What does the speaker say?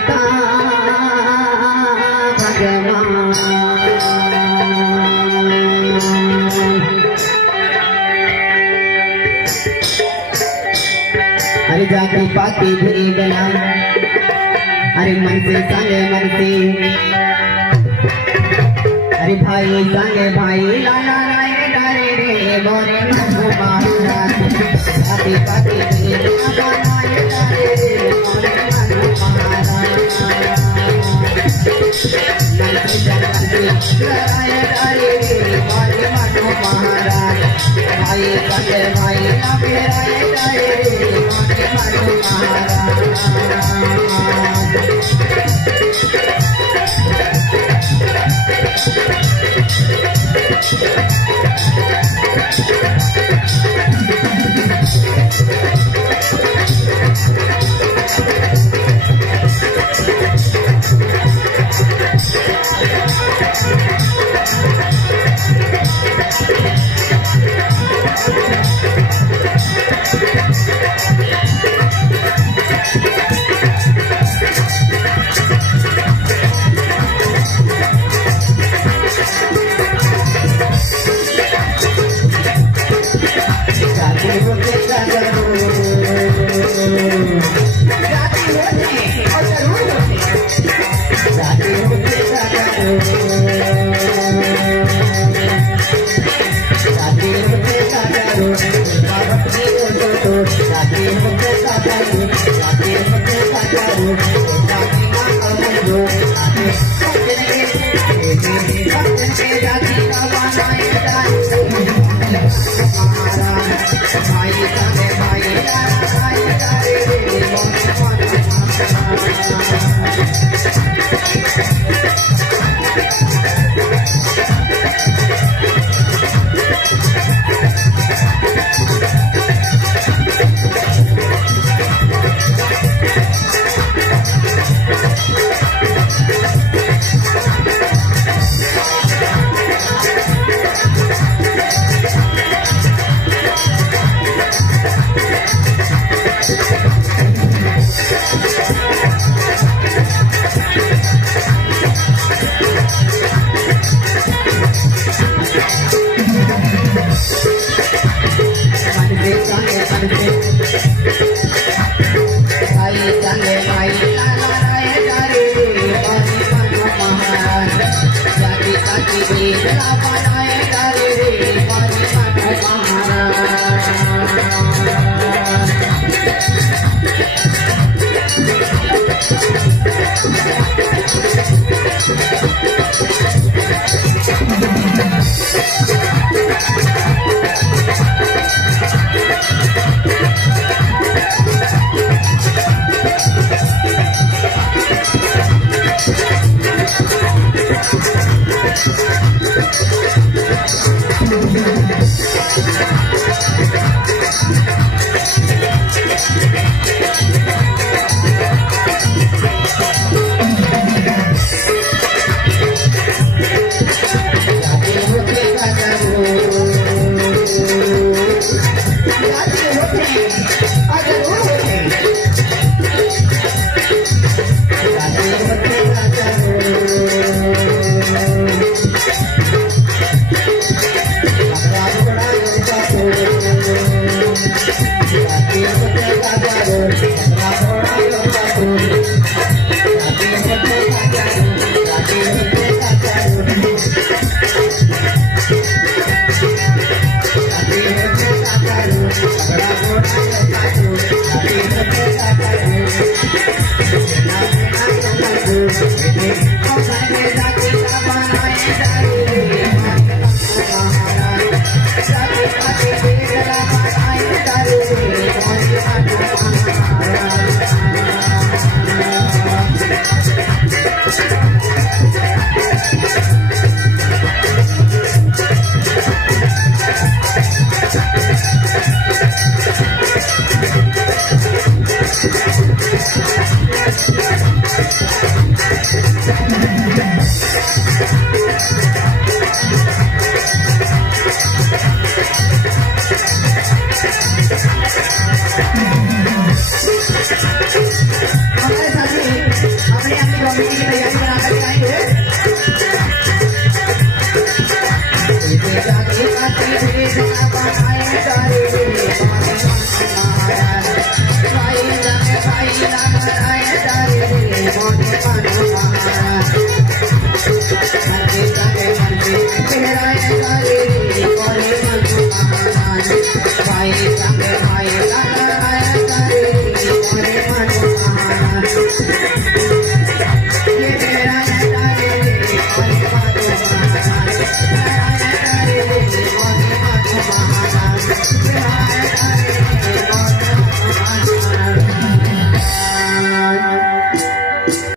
पिता भगवान। अरे जाति पाति भी गया, अरे मन से संगे मन से, अरे भाई संगे भाई लाला राय डारे रे मोरे मधु मारा। जाति पाति भी लाला राय डारे रे मोरे मधु मारा। मन से संगे राय डारे रे मोरे मधु मारा। भाई संगे भाई लाला राय डारे रे मोरे मधु मारा। हमारे साथी तेरा तारे रे मोरे मनोमान भाई संग भाई लाला राय तारे रे मोरे मनोमान ये तेरा तारे रे मोरे मनोमान तेरा तारे रे मोरे मनोमान तेरा तारे